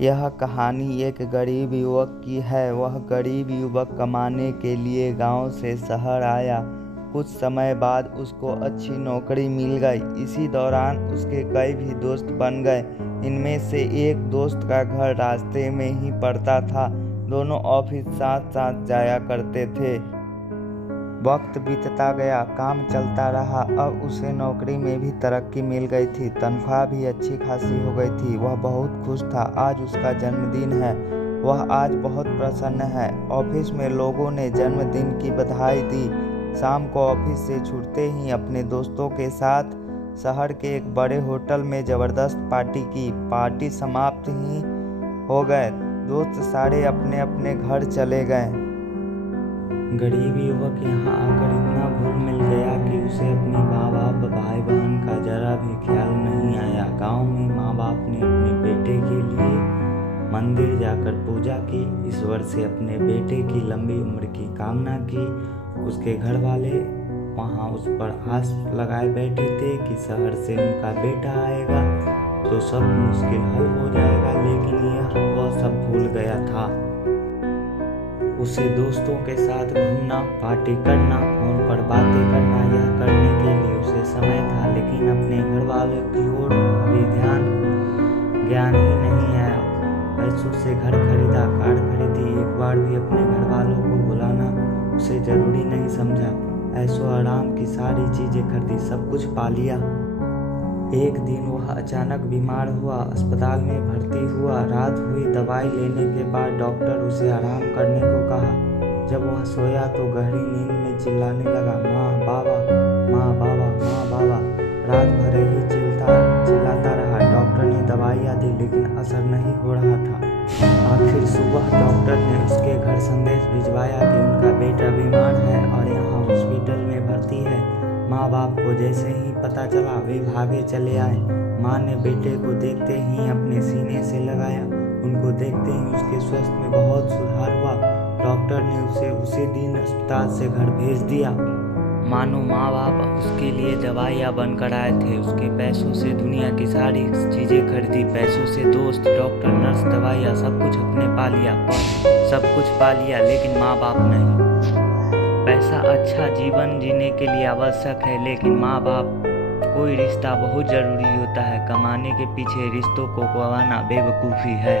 यह कहानी एक गरीब युवक की है। वह गरीब युवक कमाने के लिए गांव से शहर आया। कुछ समय बाद उसको अच्छी नौकरी मिल गई। इसी दौरान उसके कई भी दोस्त बन गए। इनमें से एक दोस्त का घर रास्ते में ही पड़ता था। दोनों ऑफिस साथ साथ जाया करते थे। वक्त बीतता गया, काम चलता रहा। अब उसे नौकरी में भी तरक्की मिल गई थी, तनख्वाह भी अच्छी खासी हो गई थी। वह बहुत खुश था। आज उसका जन्मदिन है। वह आज बहुत प्रसन्न है। ऑफिस में लोगों ने जन्मदिन की बधाई दी। शाम को ऑफिस से छूटते ही अपने दोस्तों के साथ शहर के एक बड़े होटल में ज़बरदस्त पार्टी की। पार्टी समाप्त ही हो गए। दोस्त सारे अपने अपने घर चले गए। गरीब युवक यहाँ आकर इतना घुल मिल गया कि उसे अपने माँ बाप भाई बहन का जरा भी ख्याल नहीं आया। गांव में माँ बाप ने अपने बेटे के लिए मंदिर जाकर पूजा की, ईश्वर से अपने बेटे की लंबी उम्र की कामना की। उसके घर वाले वहाँ उस पर आस लगाए बैठे थे कि शहर से उनका बेटा आएगा तो सब मुश्किल हल हो जाएगा, लेकिन वह सब भूल गया था। उसे दोस्तों के साथ घूमना, पार्टी करना, फोन पर बातें करना, यह करने के लिए उसे समय था, लेकिन अपने घर वालों की ओर अभी ज्ञान ही नहीं आया। पैसों से घर खरीदा, कार खरीदी। एक बार भी अपने घर वालों को बुलाना उसे जरूरी नहीं समझा। ऐशो आराम की सारी चीजें खरीदी, सब कुछ पा लिया। एक दिन वह अचानक बीमार हुआ, अस्पताल में भर्ती हुआ। रात हुई, दवाई लेने के बाद डॉक्टर उसे आराम करने को कहा। जब वह सोया तो गहरी नींद में चिल्लाने लगा, माँ बाबा, माँ बाबा, माँ बाबा। रात भर ही चिल्लाता रहा। डॉक्टर ने दवाइयाँ दी, लेकिन असर नहीं हो रहा था। आखिर सुबह डॉक्टर ने उसके घर संदेश भिजवाया कि उनका बेटा बीमार है और यहाँ हॉस्पिटल में भर्ती है। माँ बाप को जैसे ही पता चला वे भागे चले आए। माँ ने बेटे को देखते ही अपने सीने से लगाया। उनको देखते ही उसके स्वास्थ्य में बहुत सुधार हुआ। डॉक्टर ने उसे उसी दिन अस्पताल से घर भेज दिया। मानो माँ बाप उसके लिए दवाइयाँ बनकर आए थे। उसके पैसों से दुनिया की सारी चीज़ें खरीदी। पैसों से दोस्त, डॉक्टर, नर्स, दवाइयाँ, सब कुछ अपने पा लिया, लेकिन माँ बाप नहीं। पैसा अच्छा जीवन जीने के लिए आवश्यक है, लेकिन माँ बाप कोई रिश्ता बहुत ज़रूरी होता है। कमाने के पीछे रिश्तों को गंवाना बेवकूफ़ी है।